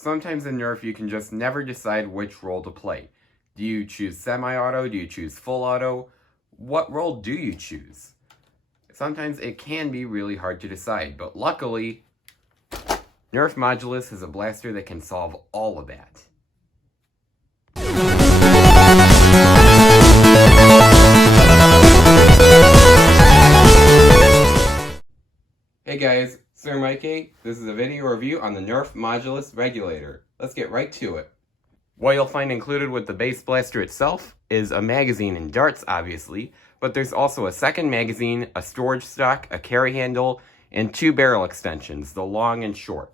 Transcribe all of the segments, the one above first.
Sometimes in Nerf you can just never decide which role to play. Do you choose semi-auto? Do you choose full auto? What role do you choose? Sometimes it can be really hard to decide, but luckily, Nerf Modulus is a blaster that can solve all of that. Hey guys, Sir Mikey. This is a video review on the Nerf Modulus Regulator. Let's get right to it. What you'll find included with the base blaster itself is a magazine and darts, obviously, but there's also a second magazine, a storage stock, a carry handle, and 2 barrel extensions, the long and short.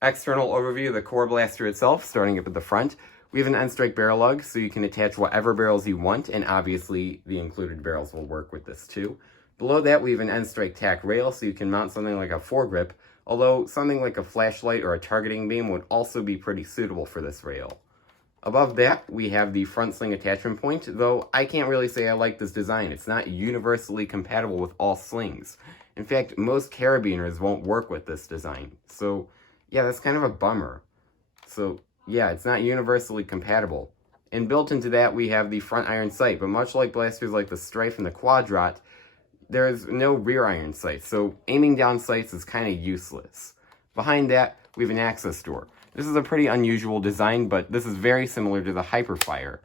External overview of the core blaster itself, starting up at the front. We have an end strike barrel lug, so you can attach whatever barrels you want, and obviously the included barrels will work with this too. Below that, we have an end strike tack rail, so you can mount something like a foregrip, although something like a flashlight or a targeting beam would also be pretty suitable for this rail. Above that, we have the front sling attachment point, though I can't really say I like this design. It's not universally compatible with all slings. In fact, most carabiners won't work with this design, so yeah, that's kind of a bummer. So yeah, it's not universally compatible. And built into that, we have the front iron sight, but much like blasters like the Strife and the Quadrat, there's no rear iron sight, so aiming down sights is kind of useless. Behind that, we have an access door. This is a pretty unusual design, but this is very similar to the Hyperfire.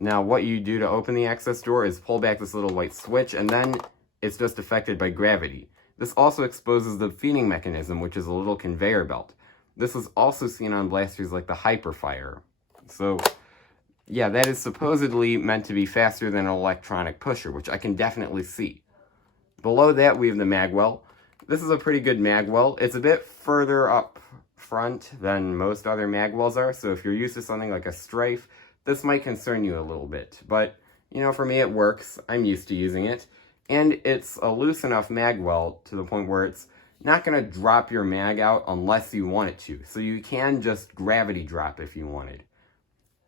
Now what you do to open the access door is pull back this little white switch, and then it's just affected by gravity. This also exposes the feeding mechanism, which is a little conveyor belt. This is also seen on blasters like the Hyperfire. So yeah, that is supposedly meant to be faster than an electronic pusher, which I can definitely see. Below that, we have the magwell. This is a pretty good magwell. It's a bit further up front than most other magwells are, so if you're used to something like a Strife, this might concern you a little bit. But, you know, for me it works. I'm used to using it. And it's a loose enough magwell to the point where it's not going to drop your mag out unless you want it to. So you can just gravity drop if you wanted.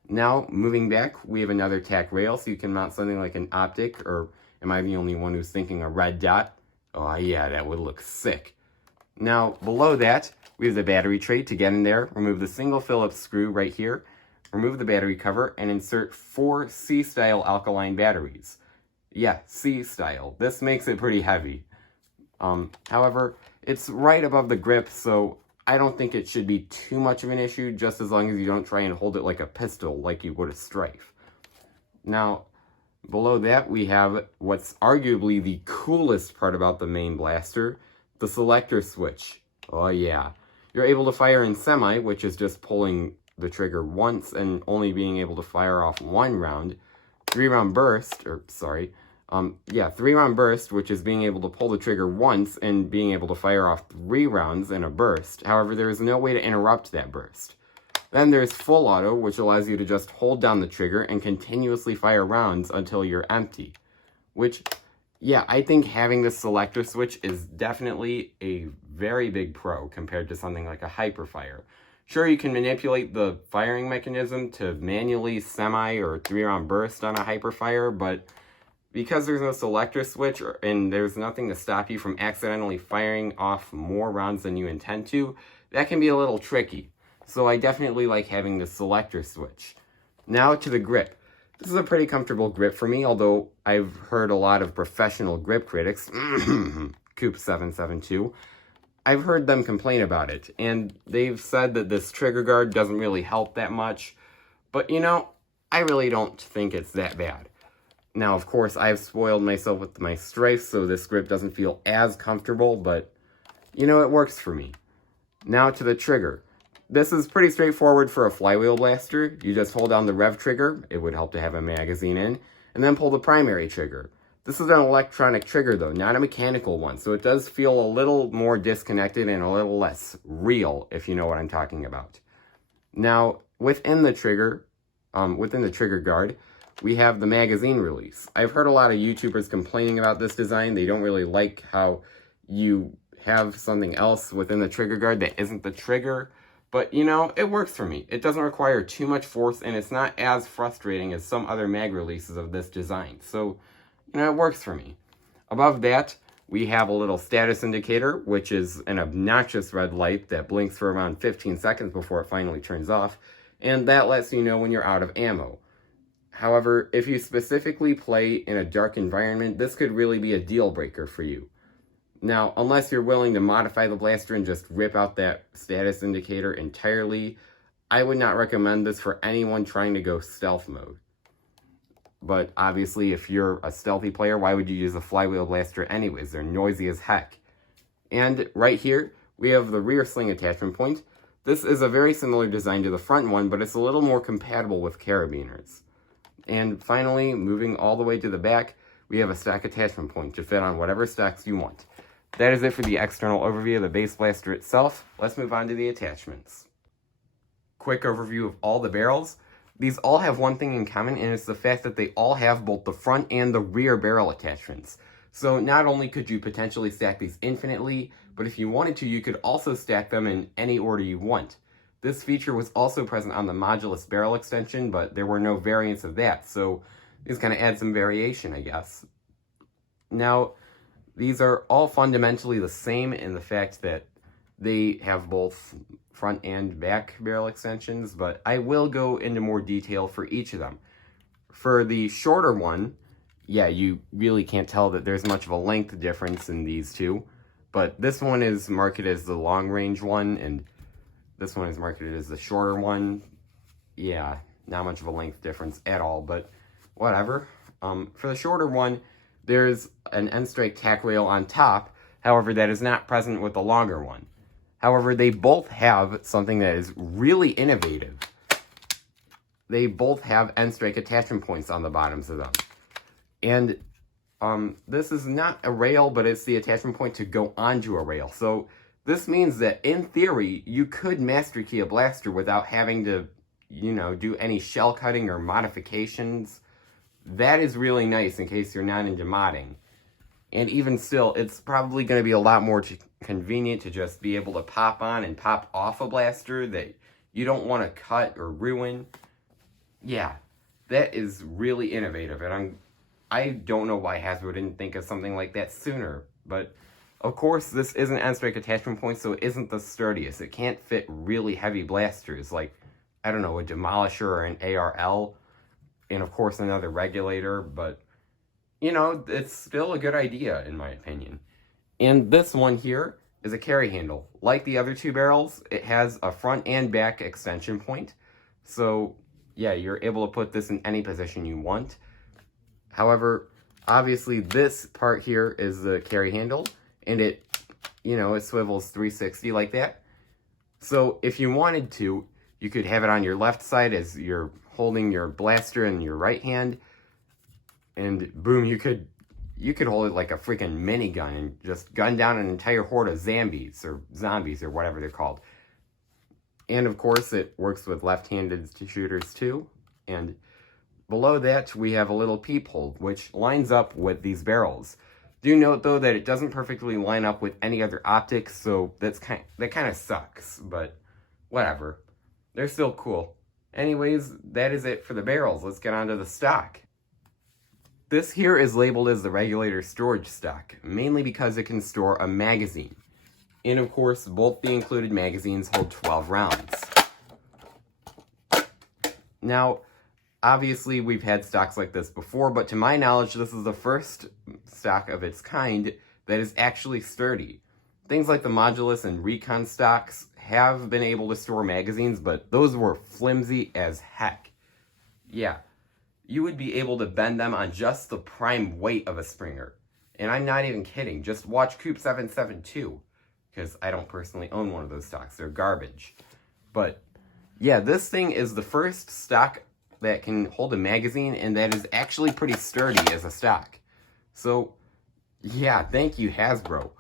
Now, moving back, we have another tack rail, so you can mount something like an optic, or am I the only one who's thinking a red dot? Oh yeah, that would look sick. Now, below that, we have the battery tray. To get in there, remove the single Phillips screw right here, remove the battery cover, and insert 4 C-style alkaline batteries. Yeah, C-style. This makes it pretty heavy. However, it's right above the grip, so I don't think it should be too much of an issue, just as long as you don't try and hold it like a pistol, like you would a Strife. Now, below that, we have what's arguably the coolest part about the main blaster, the selector switch. Oh yeah. You're able to fire in semi, which is just pulling the trigger once and only being able to fire off 1 round. 3-round burst, 3-round burst, which is being able to pull the trigger once and being able to fire off 3 rounds in a burst. However, there is no way to interrupt that burst. Then there's full auto, which allows you to just hold down the trigger and continuously fire rounds until you're empty. Which, yeah, I think having this selector switch is definitely a very big pro compared to something like a Hyperfire. Sure, you can manipulate the firing mechanism to manually semi or 3-round burst on a Hyperfire, but because there's no selector switch and there's nothing to stop you from accidentally firing off more rounds than you intend to, that can be a little tricky. So I definitely like having the selector switch. Now to the grip. This is a pretty comfortable grip for me, although I've heard a lot of professional grip critics, Coop772, I've heard them complain about it, and they've said that this trigger guard doesn't really help that much, but you know, I really don't think it's that bad. Now, of course, I've spoiled myself with my Strife, so this grip doesn't feel as comfortable, but, you know, it works for me. Now to the trigger. This is pretty straightforward for a flywheel blaster. You just hold down the rev trigger, it would help to have a magazine in, and then pull the primary trigger. This is an electronic trigger, though, not a mechanical one, so it does feel a little more disconnected and a little less real, if you know what I'm talking about. Now, within the trigger guard, we have the magazine release. I've heard a lot of YouTubers complaining about this design. They don't really like how you have something else within the trigger guard that isn't the trigger. But, you know, it works for me. It doesn't require too much force, and it's not as frustrating as some other mag releases of this design. So, you know, it works for me. Above that, we have a little status indicator, which is an obnoxious red light that blinks for around 15 seconds before it finally turns off, and that lets you know when you're out of ammo. However, if you specifically play in a dark environment, this could really be a deal breaker for you. Now, unless you're willing to modify the blaster and just rip out that status indicator entirely, I would not recommend this for anyone trying to go stealth mode. But obviously, if you're a stealthy player, why would you use a flywheel blaster anyways? They're noisy as heck. And right here, we have the rear sling attachment point. This is a very similar design to the front one, but it's a little more compatible with carabiners. And finally, moving all the way to the back, we have a stock attachment point to fit on whatever stocks you want. That is it for the external overview of the base blaster itself. Let's move on to the attachments. Quick overview of all the barrels. These all have one thing in common, and it's the fact that they all have both the front and the rear barrel attachments. So not only could you potentially stack these infinitely, but if you wanted to, you could also stack them in any order you want. This feature was also present on the modulus barrel extension, but there were no variants of that, so these kind of add some variation, I guess. Now, these are all fundamentally the same in the fact that they have both front and back barrel extensions, but I will go into more detail for each of them. For the shorter one, yeah, you really can't tell that there's much of a length difference in these two, but this one is marketed as the long range one, and this one is marketed as the shorter one. Yeah, not much of a length difference at all, but whatever. For the shorter one, there's an end strike tack rail on top, however, that is not present with the longer one. However, they both have something that is really innovative. They both have end strike attachment points on the bottoms of them. And this is not a rail, but it's the attachment point to go onto a rail. So this means that in theory, you could master key a blaster without having to, do any shell cutting or modifications. That is really nice in case you're not into modding. And even still, it's probably going to be a lot more convenient to just be able to pop on and pop off a blaster that you don't want to cut or ruin. Yeah, that is really innovative, and I don't know why Hasbro didn't think of something like that sooner. But of course, this is an end strike attachment point, so it isn't the sturdiest. It can't fit really heavy blasters like, I don't know, a Demolisher or an ARL, and of course another regulator, but it's still a good idea, in my opinion. And this one here is a carry handle. Like the other two barrels, it has a front and back extension point. So, yeah, you're able to put this in any position you want. However, obviously this part here is the carry handle, and it swivels 360 like that. So if you wanted to, you could have it on your left side as you're holding your blaster in your right hand, and boom, you could hold it like a freaking minigun and just gun down an entire horde of zombies or whatever they're called. And of course, it works with left-handed shooters too. And below that, we have a little peephole, which lines up with these barrels. Do note though that it doesn't perfectly line up with any other optics, so that kind of sucks. But whatever, they're still cool. Anyways, that is it for the barrels. Let's get on to the stock. This here is labeled as the regulator storage stock, mainly because it can store a magazine. And of course, both the included magazines hold 12 rounds. Now, obviously we've had stocks like this before, but to my knowledge, this is the first stock of its kind that is actually sturdy. Things like the Modulus and Recon stocks have been able to store magazines, but those were flimsy as heck. Yeah. You would be able to bend them on just the prime weight of a Springer. And I'm not even kidding. Just watch Coop 772. Because I don't personally own one of those stocks. They're garbage. But, yeah, this thing is the first stock that can hold a magazine, and that is actually pretty sturdy as a stock. So, yeah, thank you, Hasbro.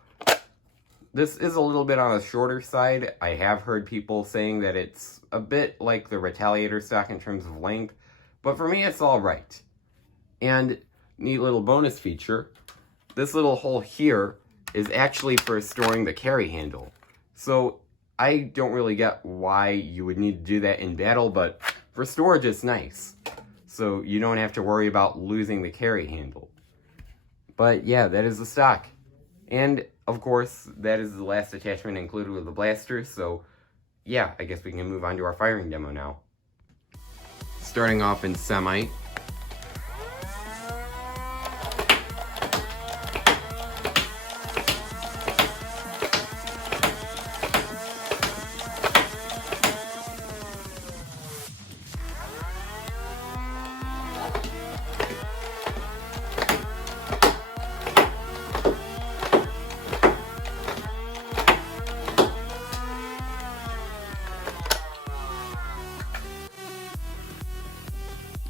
This is a little bit on the shorter side. I have heard people saying that it's a bit like the Retaliator stock in terms of length. But for me, it's all right. And neat little bonus feature, this little hole here is actually for storing the carry handle. So I don't really get why you would need to do that in battle, but for storage, it's nice. So you don't have to worry about losing the carry handle. But yeah, that is the stock. And, of course, that is the last attachment included with the blaster, so yeah, I guess we can move on to our firing demo now. Starting off in semi.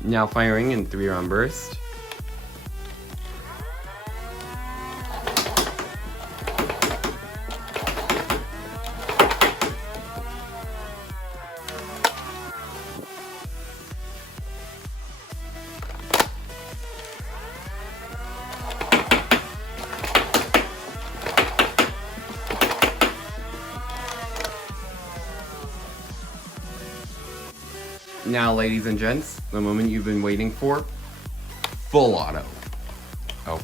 Now firing in 3-round burst. Now, ladies and gents, the moment you've been waiting for, full auto. Oh.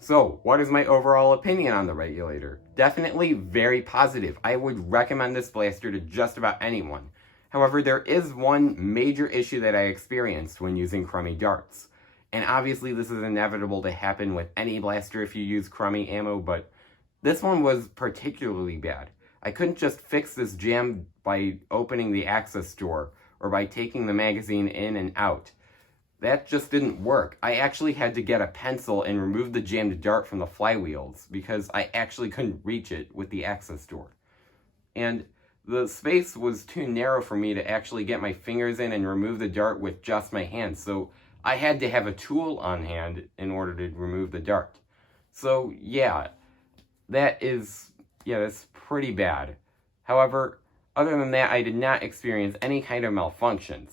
So, what is my overall opinion on the Regulator? Definitely very positive. I would recommend this blaster to just about anyone. However, there is one major issue that I experienced when using crummy darts. And obviously this is inevitable to happen with any blaster if you use crummy ammo, but this one was particularly bad. I couldn't just fix this jam by opening the access door or by taking the magazine in and out. That just didn't work. I actually had to get a pencil and remove the jammed dart from the flywheels because I actually couldn't reach it with the access door. And the space was too narrow for me to actually get my fingers in and remove the dart with just my hands, so I had to have a tool on hand in order to remove the dart. So yeah, that's pretty bad. However, other than that, I did not experience any kind of malfunctions.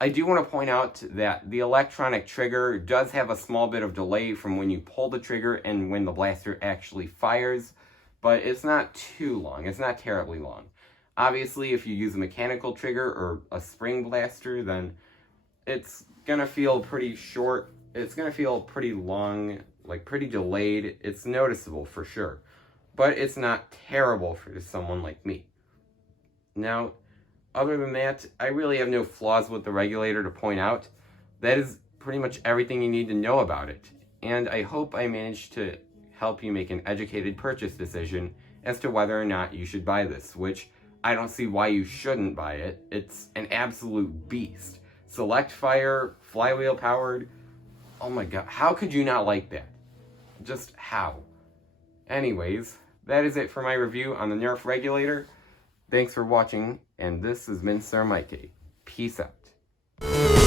I do want to point out that the electronic trigger does have a small bit of delay from when you pull the trigger and when the blaster actually fires, but it's not too long. It's not terribly long. Obviously, if you use a mechanical trigger or a spring blaster, then it's gonna feel pretty short. It's gonna feel pretty long, like pretty delayed. It's noticeable for sure, but it's not terrible for someone like me. Now, other than that, I really have no flaws with the Regulator to point out. That is pretty much everything you need to know about it. And I hope I managed to help you make an educated purchase decision as to whether or not you should buy this, which I don't see why you shouldn't buy it. It's an absolute beast. Select fire, flywheel powered. Oh my god, how could you not like that? Just how? Anyways, that is it for my review on the Nerf Regulator. Thanks for watching, and this has been Sir Mikey. Peace out.